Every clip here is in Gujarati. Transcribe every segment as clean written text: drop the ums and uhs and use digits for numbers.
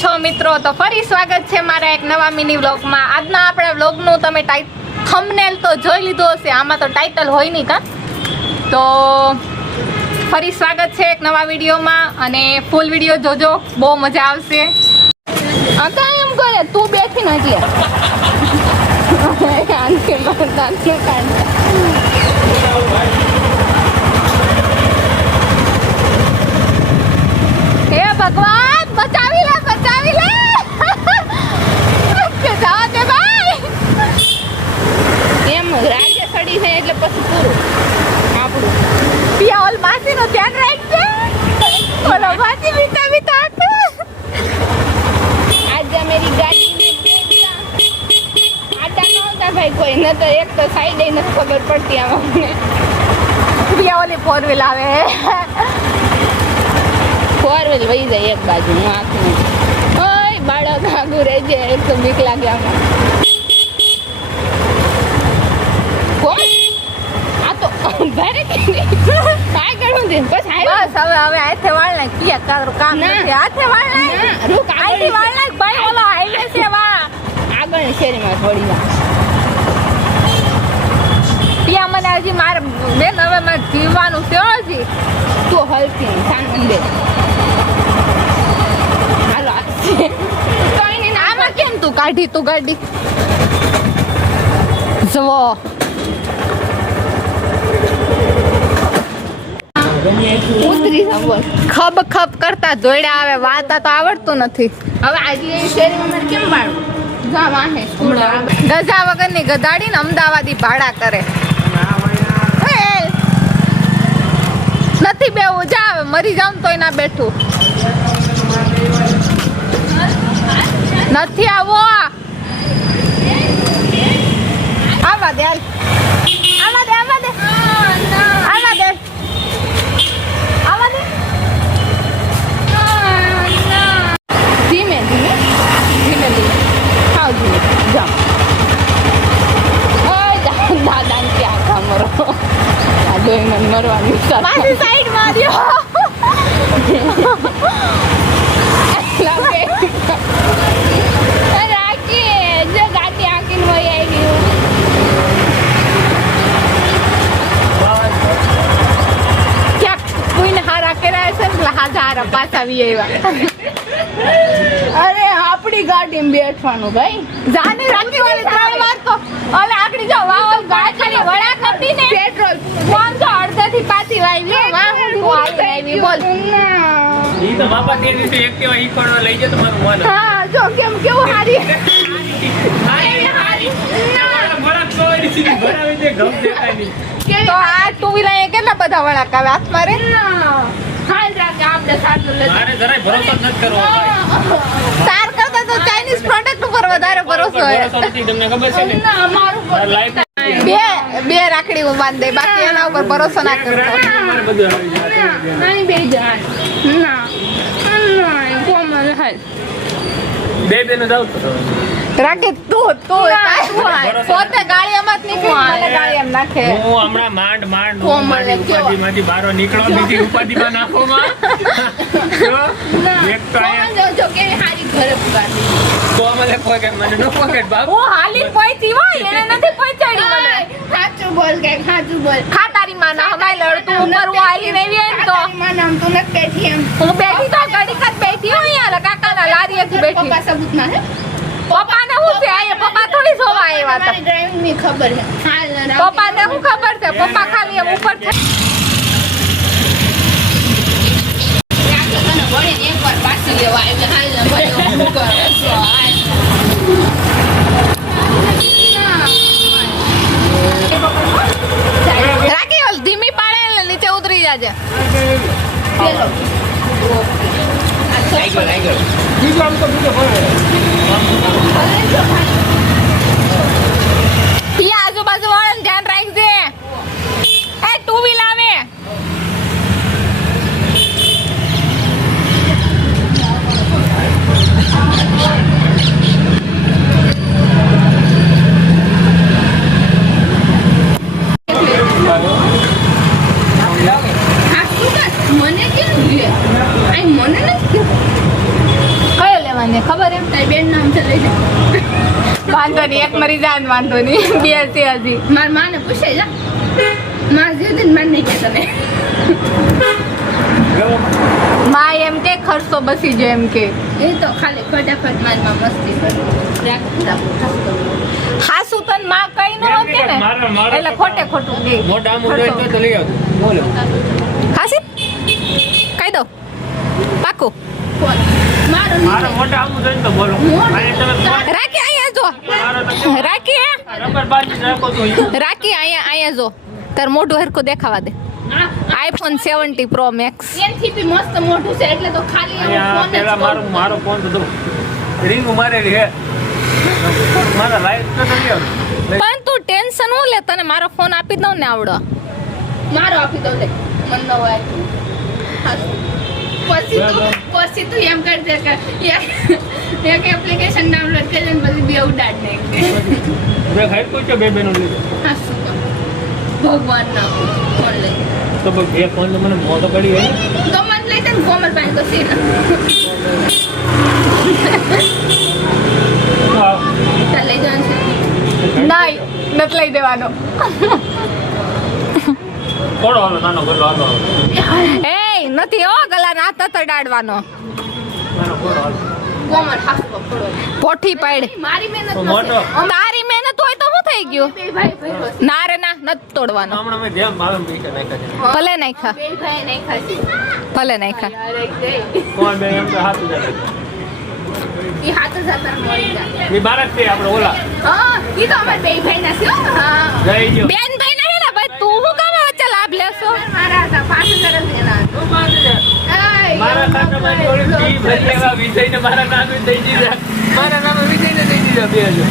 છો મિત્રો? તો ફરી સ્વાગત છે મારા એક નવા મિની વ્લોગમાં. આજના આપણા વ્લોગનું તમે થંબનેલ તો જોઈ લીધું હશે, આમાં તો ટાઇટલ હોય નહીં કા. તો ફરી સ્વાગત છે એક નવા વિડીયોમાં અને ફૂલ વિડીયો જોજો, બહુ મજા આવશે. કાંઈ એમ કરે તું બેઠી ને એટલે હે ભગવાન બચાવી લે જવા દે ભાઈ. એમ રાજ્ય સડી છે એટલે પછી પૂરું આપણું. પિયા ઓલ માસી નું ધ્યાન રાખજે. ઓલો માસી બીતા આજે મેરી ગાડી આડા ન હોતા ભાઈ કોઈ, ન તો એક તો સાઈડ નથી ખબર પડતી આમાં. પિયા ઓલી 4 વ્હીલ આવે, 4 વ્હીલ વહી જાય એક બાજુ. હું આખું ઓય બાળક આગું રહેજે, એક તો બીક લાગે આમાં. આ તો ભારે કાંઈ કરવું છે બસ. હવે હાથે વાળ નાખ. કિયા તારું કામ નથી, હાથે વાળ નાખ. રૂક આઈથી વાળ નાખ ભાઈ, ઓલો હાઈવે છે વા આગળ શેરીમાં થોડી વાર. પિયા મને હજી મારે બેન હવે મારે જીવવાનું છે હજી. તું હલતી સાનંદ દે. હાલો આમાં કેમ તું કાઢી જવો. ઉતરી ખબ કરતા દોડ્યા આવે, વાતા તો આવડતું નથી. હવે આજે શેરીમાં કેમ બાળું ગજા વગરની ગધાડીને અમદાવાદી ભાડા કરે. નથી બેવું, જા હવે મરી જાઉં તોય ના બેઠું. નથી આવો, આવા દે ધીમે ખાવ ધીમે જાઓ. દાદા ક્યાં કામરો મરવાની સાઈડ માર્યો. રાખીએ જો ગાડી આંકીને વહી આવી. ક્યાંક કોઈને હારા કર્યા છે ને હારા પાછા આવી આવ્યા. અરે આપણી ગાડીમાં બેઠવાનું ભાઈ. જાને રાખી વાળી 3 વાર તો ઓલે આકડી જો વાવલ ગાડી વળા કરતી ને પેટ્રોલ કોણ તો અડધેથી પાછી વાવી વાહ હું આવી બોલ. ઈ તો બાપા તે દિવસે એક્ટિવા ઈકોડવા લઈ જાય તમારું મન. હા જો કેવું હારી તો આ 2 વ્હીલર કેટલા બધા વળાક આવે હાથમાં રે. મારે જરાય ભરોસો નથી કરવો ભાઈ. તાર કરતા તો ચાઇનીઝ પ્રોડક્ટ ઉપર વધારે ભરોસો હોય. તમને ખબર છે ને મારું લાઈફ બે રાખડી હું બાંધ દે, બાકી એના ઉપર ભરોસો ના કરતો. બે બેનો જાવ તો રાખે તું પોતે ગાળિયામાં જ નીકળી ગાળિયામાં નાખે. હું હમણાં માંડ ઉપાધિમાંથી બહાર નીકળો, બીજી ઉપાધિમાં નાખો માં. એક તો જો કેવી હારી ઘરે પુગાડી તો મને પોકે મને નો પોકેટ બાપ. હું હાલી પહોંચી હોય એને નથી પહોંચાડી મને. સાચું બોલ ખાતારી માના હમાય લડતું ઉપર હું હાલી નહીં ને તો માનામ તું નથી બેઠી એમ. હું બેઠી તો ઘડી ખાત બેઠી હોય યાર, કાકાના લારીએથી બેઠી. પપ્પા સબૂત ના હે પપ્પાને શું છે? આ પપ્પા થોડી જોવા આવ્યા હતા. ડ્રાઈવિંગ ની ખબર છે પપ્પાને શું ખબર છે? પપ્પા ખાલી એમ ઉપર છે. એકવાર પાછી લેવા રાખી ઓલ ધીમી પાડે નીચે ઉતરી જાજે. આજુબાજુ વાળા ધ્યાન રાખજે. એ 2 વ્હીલ આવે. મને કેમ મને નથી ખબર એમ તારી બેન નામ છે લઈ જા. વાંધો નહીં, એક મરી જાય ને વાંધો નહીં, બે છે હજી. મારી માને પૂછે જા. માં જે દિન માન નહીં કે તને. માં એમ કે ખર્ચો બસી જાય એમ કે. એ તો ખાલી ફટાફટ મારી માં મસ્તી કરે. હાસુ તન માં કઈ ન કે ને એટલે ખોટે ખોટું કે મોટા આમ જોઈ તો લઈ આવ બોલો હાસી કઈ દો પાકું મારો મારો મોટા આમ જોઈ તો બોલો આને તમે રાખી અહીંયા જો રાખી રબર બાજી રાખો તો રાખી અહીંયા જો તાર મોઢું હરખું દેખાવા દે. આઈફોન 70 પ્રો મેક્સ એનથી બી મસ્ત મોટું છે એટલે તો ખાલી અહીંયા ફોન જ પેલા મારો ફોન તો દો રિંગ મારેલી હે મારા લાઈટ તો નહીં આવે પણ તું ટેન્શન હું લે, તને મારો ફોન આપી દઉં ને આવડો. મારો આપી દો લે મન ન હોય પછી તું એમ કરજે કે એક એપ્લિકેશન ડાઉનલોડ કરીને પછી બે ઉડાડ ને મેં ખાઈ પૂછ્યો બે બેનો લીધો ભગવાન ના ફોન લઈ તો એ ફોન તો મને મોટો પડી ગયો તો મન લઈ દે ને કોમલ પાસે તો સીના ચાલ લઈ જવાનું છે નહીં નથી લઈ દેવાનો. થોડો હાલો નાનો ગોલો હાલો એ નથી હો ગલા ના તડાડવાનો. નાનો ગોલો હાલો કોમલ હાથ પકડો પોઠી પાડ મારી મહેનત તો નથી મોટો તારી મહેનત હોય તો શું થઈ ગયું? બે ભાઈ ભર્યો છે ના રે ના નથી તોડવાનો. હમણાં મેં ધ્યાન ભાવે પૈસા નાખ્યા ભલે નાખ્યા બે ભાઈ નહીં ખાતી ભલે નાખ્યા. યાર એક દે છે કોણ બે એમ તો હાથ ઉજાડે ઈ હાથ જ હતા મળી જાય એ બારક છે આપણે ઓલા હા ઈ તો અમાર બે ભાઈ ના છે હો. હા જઈ ગયો બેન ભાઈ નહીં ને ભાઈ, તું શું કામ વચ્ચે લાભ લેશો? મારા હતા 5000 જ એના મારા ખાતામાં થોડી ફી ભરી લેવા વિજયને મારા નામે દઈ દીધા મારા નામે વિજયને દઈ દીધા 2000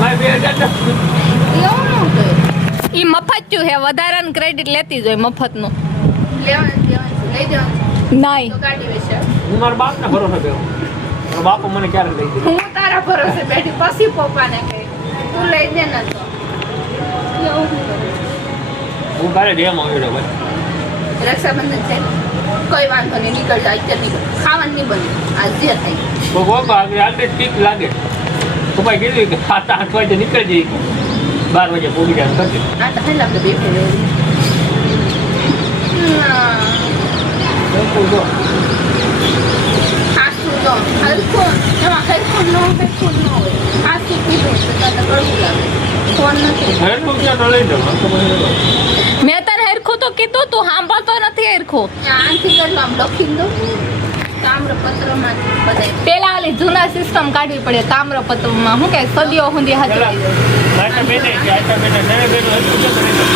ભાઈ 2000 ઈ મફતયું હે, વધારાનું ક્રેડિટ લેતી જ હોય મફતનું. લઈ જવાનું નહીં તો ગાડી વેચે હું મારા બાપના ભરોસે બેઠો મારો બાપો મને ક્યારે લઈ દીધો હું તારા ભરોસે બેઠી પછી પપ્પાને કહી તું લઈ દે ને તો હું ક્યારે જેમ આવ્યો ભાઈ રક્ષાબંધન છે કોઈ વાંધો નહીં નીકળ જાય અત્યારે નીકળ ખાવાનું નહીં બને આ જે થાય તો બાપા આગળ ઠીક લાગે તો ભાઈ કીધું કે 7-8 વાગે નીકળી જઈ 12 વાગે પહોંચી જાય કરજે આ તો હેલા આપણે બેઠે રહેવું જો હાસું જો હલકો એમાં હલકો ન હોય હાસું પીધું તો તને કડવું લાગે ફોન નથી એટલું ક્યાં તો લઈ જાઉં તો પછી મેં તને હરખું તો કીધું, તું સાંભળતો નથી હરખું. આનથી કેટલું આમ લખી દઉં તામ્રપત્રમાં બધાય પેલા ઓલી જૂના સિસ્ટમ કાઢવી પડે તામ્રપત્રમાં, શું કે સદીઓ સુધી હતી. આટા બેને કે આટા બેને નરે બેનો એટલું ક્યાં તો લઈ જાઉં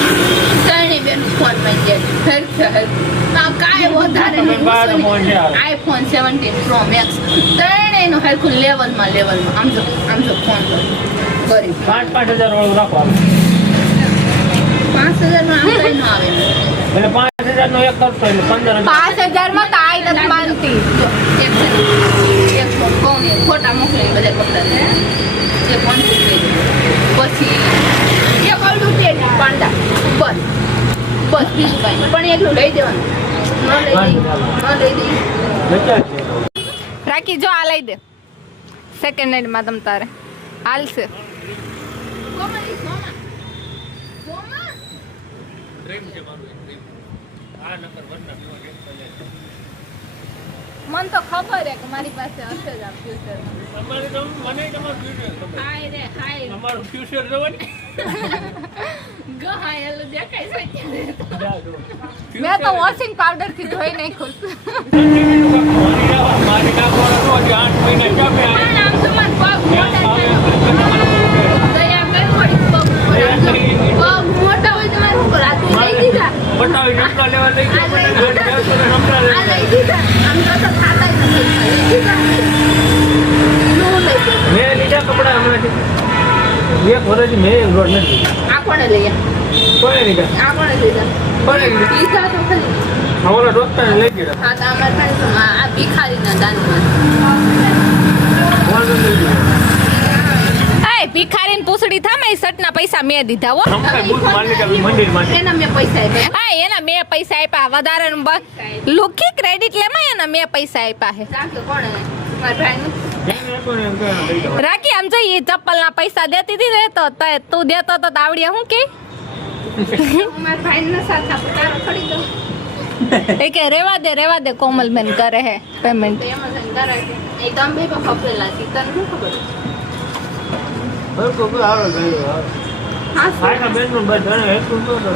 ત્રણેય બેનું ફોન માં ગયા કાંઈ વધારે તમે બાર ફોન છે હાલ. આઈફોન 17 પ્રો મેક્સ ત્રણેયનું હરખું લેવલમાં આમ જો ફોન કરી 5-5 હજાર વાળું રાખો આપણે 5000 માં આમ કઈ ન આવે એટલે 5000 નો એક ખર્ચો એટલે 15000 5,000 માં તો આઈ નથી માનતી. એક કહું ને ફોટા મોકલી બધા કપડા એ ફોન પછી એક ઓલું છે પાંડા બસ બીજું કાંઈ પણ એટલું લઈ દેવાનું ન લઈ દઈ બચાવ છે રાખી જો આ લઈ દે સેકન્ડ હેન્ડમાં તમ તારે હાલશે. ડ્રીમ છે મારું ડ્રીમ આ નંબર વરના બીજો ડ્રીમ તો લે મને તો ખબર હે કે મારી પાસે હશે જ આ ફ્યુચરમાં. તમારે તો મને તમારું ફ્યુચર ખબર હાય રે હાય તમારું ફ્યુચર જોવાની ગહાયેલું દેખાય છે મેં તો વોશિંગ પાવડર થી ધોઈ નાખ્યું છે. મારી નાખવાનો તો 8 મહિના ચાપે પણ આમ તો મારા પગ મોટા થાય દયા કર થોડી પગ મોટા હોય તો મારે શું કરું? આ તું લઈ દીધા બતાવી રમતા લેવા લઈ આ લઈ દીધા. રમતા આ લઈ દીધા આમ તો ખાતા જ નથી લઈ દીધા નું લઈ દીધા મેં લીધા કપડા હમણાંથી એક વર્ષથી મેં રોડ નથી આ કોણે લઈ કોને લીધા આ કોણે લીધા કોને લીધા લીધા તો ખરી અમારા દોસ્તાને લઈ ગયા હા તો અમારે પાસે આ ભિખારીના દાનમાં વાંધો નહીં એ ભિખારીને પૂછડી થામે સટના પૈસા મેં દીધા હો. રમતા બૂટ મારી લીધા મંદિરમાં એના મેં પૈસા આપ્યા હા એના મેં પૈસા આપ્યા વધારાનું લુખી ક્રેડિટ લેમાં એના મેં પૈસા આપ્યા હે. રાખ્યો કોણે મારા ભાઈ રાખી આમ જોઈએ ચપ્પલ ના પૈસા દેતી હતી ને તો તું દેતો તો આવડ્યા હું કે મારા ભાઈનો સાથ આપો તારો થોડી દઉં એ કે રેવા દે કોમલબેન કરે હે પેમેન્ટ એમ જ કરાય છે એ તમે બે ખપેલા છે તને શું ખબર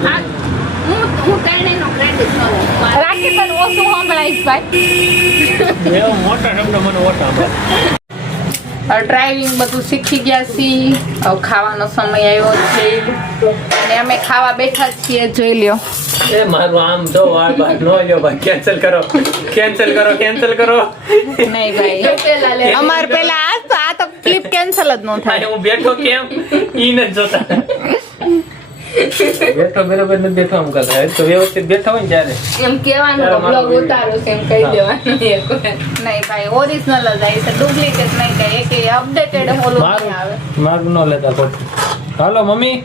હા હું તેણેનો ક્રેડિટ કરું રાખી પણ ઓછું સંભળાઈશ ભાઈ મોટા શબ્દ મને ઓછા ડ્રાઇવિંગ બધું શીખી ગયા છીએ હવે ખાવાનો સમય આવ્યો છે અને અમે ખાવા બેઠા છીએ જોઈ લ્યો એ મારું આમ જો વાર બાર નો લ્યો ભાઈ કેન્સલ કરો નહીં ભાઈ અમાર પેલા આ તો ક્લિપ કેન્સલ જ ન થાય હું બેઠો કેમ ઈ નથી જોતા બેઠો બરાબર નથી બેઠો આમ કરતા તો વ્યવસ્થિત બેઠા હોય ને ત્યારે એમ કહેવાનું બ્લોગ ઉતારો છે એમ કહી દેવાનું નહીં ભાઈ ઓરિજિનલ જ આવી છે ડુપ્લિકેટ નહીં કઈ એક અપડેટેડ ઓલું નહીં આવે મારું ન લેતા ખોટું હાલો મમ્મી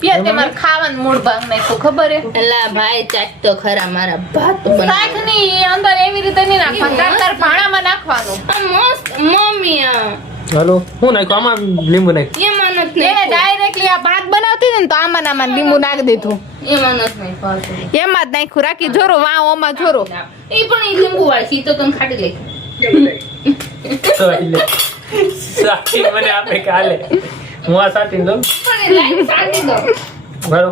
પિયા તે મારે ખાવાનું મૂળ ભાગ નાખ્યું ખબર હે એલા ભાઈ ચાટ તો ખરા મારા ભાત શાક નહીં અંદર એવી રીતે નહીં નાખવાનું તાર ભાણામાં નાખવાનું મસ્ત મમ્મી હાલો હું નાખ્યું આમાં લીંબુ નાખ્યું એમાં એને નથી ડાયરેક્ટલી આ ભાત બનાવતી ને તો આમાં લીંબુ નાખી દીધું એમાં નથી પાછું એમાં જ નાખ્યું રાખી જોરો વાવ ઓમાં જોરો એ પણ એ લીંબુ વાળી તો તમે ખાટી લઈ તો એટલે સાચી મને આપે કાલે હું આ સાચી દઉં પણ એ લાઈન સાટી દો બરો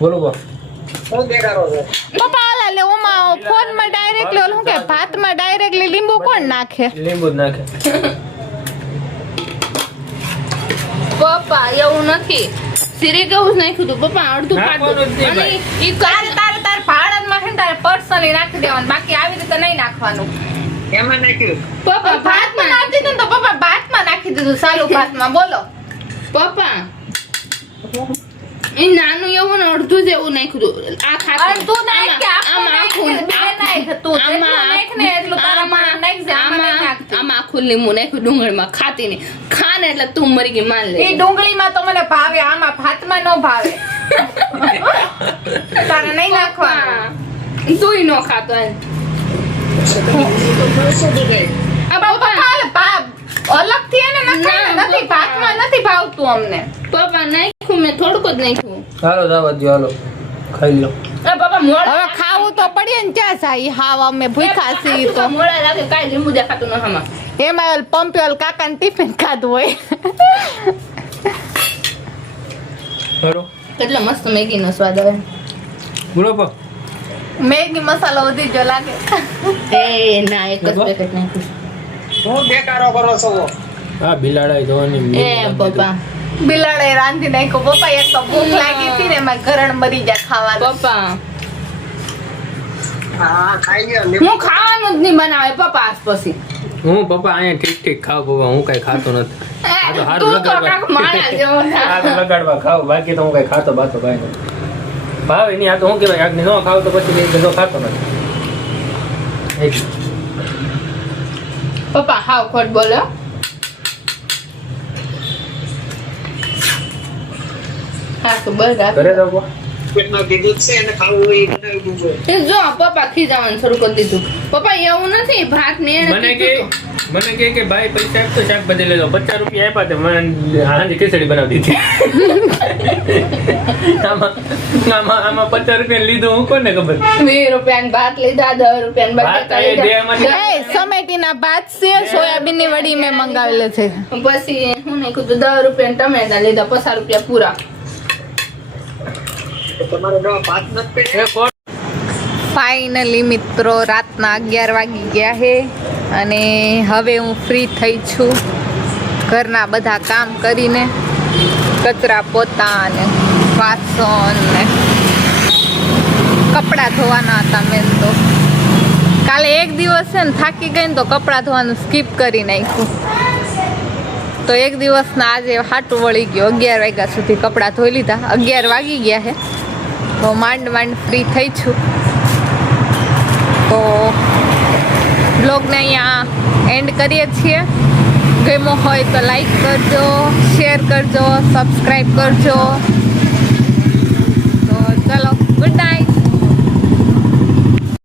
બોલો બો પપ્પા આલા લે ઓમાં ફોન માં ડાયરેક્ટલી ઓલું કે ભાત માં ડાયરેક્ટલી લીંબુ કોણ નાખે લીંબુ જ નાખે પપ્પા એવું નથી સિરી કેવું જ નાખ્યું તું પપ્પા અડધું નાખવાનું જ નહીં ભાઈ. ઈ તારે ભાડમાં છે ને તારે પર્સનલી નાખી દેવાનું બાકી આવી રીતે નહીં નાખવાનું પપ્પા ભાતમાં નાખી દીધું ને તો પપ્પા ભાતમાં નાખી દીધું સાલું ભાતમાં બોલો પપ્પા એ નાનું એવું ને અડધું જ એવું નાખ્યું તું આ ખાતું અરે તું નાખ કે આમાં આખું બે નાખ તું જેટલું નાખ ને એટલું તારા માં નાખજે આમાં નહીં નાખતી આમાં આખું લીંબુ નાખ્યું ડુંગળીમાં ખાતી નહીં ખાને એટલે તું મરી ગઈ માન લે એ ડુંગળીમાં તો મને ભાવે આમાં ભાતમાં ન ભાવે તારે નહીં નાખવાનું તુંય નો ખાતો એમ આ પપ્પા પપ્પા કાલે અલગથી એને નખાય ના, નથી પપ્પા. ભાતમાં નથી ભાવતું અમને પપ્પા નાખ્યું મેં થોડુંક જ નાખ્યું હાલો દાવા દો હાલો ખાઈ લો પપ્પા મોડા હવે ખાવું તો પડે ને ક્યાં જાય હાવ અમે ભૂખ્યા છીએ તો મોડા લાગે કાંઈ લીંબુ દેખાતું ન આમાં એમાં પંપ્યોલ કાકાને ટિફિન ખાધું હોય હાલો કેટલો મસ્ત મેગી નો સ્વાદ આવે બોલો પા મેગી મસાલો વધી ગયો લાગે એ ના એક જ પેકેટ નાખ્યું હા બિલાડા જોવાની એ પપ્પા બિલાડે રાંધી નાખ્યો પપ્પા એક તો ભૂખ લાગી હતી ને એમાં ગરણ મરી જાય ખાવાનું પપ્પા હું ખાવાનું જ નહીં બનાવે પપ્પા આજ પછી હું પપ્પા અહીંયા ઠીક ખાવ પપ્પા હું કઈ ખાતો નથી આ તો હારું તું તો કાંઈક માણસ જેવો છે. આ તો લગાડવા ખાવ બાકી તો હું કઈ ખાતો બાતો કઈ નથી ભાવે નહીં આ તો હું કહેવાય આગળ ન ખાવ તો પછી કઈ બધો ખાતો નથી પપ્પા હાવ ખોટ બોલો હા તો બસ ઘરે તો પપ્પા જો પપ્પા ખીજાવાનું શરૂ કરી દીધું પપ્પા એવું નથી ભાત ને એને મને કે ભાઈ પૈસા આપતો શાકભાજી લેજો 50 રૂપિયા આપ્યા તે મને હાંજે ખીચડી બનાવી દીધી આમાં 50 રૂપિયા લીધું હું કોને ખબર 20 રૂપિયા ભાત લીધા 10 રૂપિયા ભાત આ બે એ સમેટીના ભાત છે સોયાબીનની વડી મેં મંગાવેલ છે પછી હું નહીં કીધું 10 રૂપિયા ટમેટા લીધા 50 રૂપિયા પૂરા ફાઇનલી મિત્રો રાતના 11 વાગી ગયા છે અને હવે હું ફ્રી થઈ છું ઘરના બધા કામ કરીને કચરા પોતા અને વાસણ ને કપડાં ધોવાના હતા મેં તો કાલે એક દિવસ છે ને થાકી ગઈ ને તો કપડાં ધોવાનું સ્કીપ કરી નાખ્યું તો એક દિવસના આજે હાટું વળી ગયો 11 વાગ્યા સુધી કપડાં ધોઈ લીધા 11 વાગી ગયા છે તો માંડ ફ્રી થઈ છું તો બ્લોગને અહીંયા એન્ડ કરીએ છીએ ગમ્યો હોય તો લાઈક કરજો શેર કરજો સબસ્ક્રાઈબ કરજો તો ચલો ગુડ નાઇટ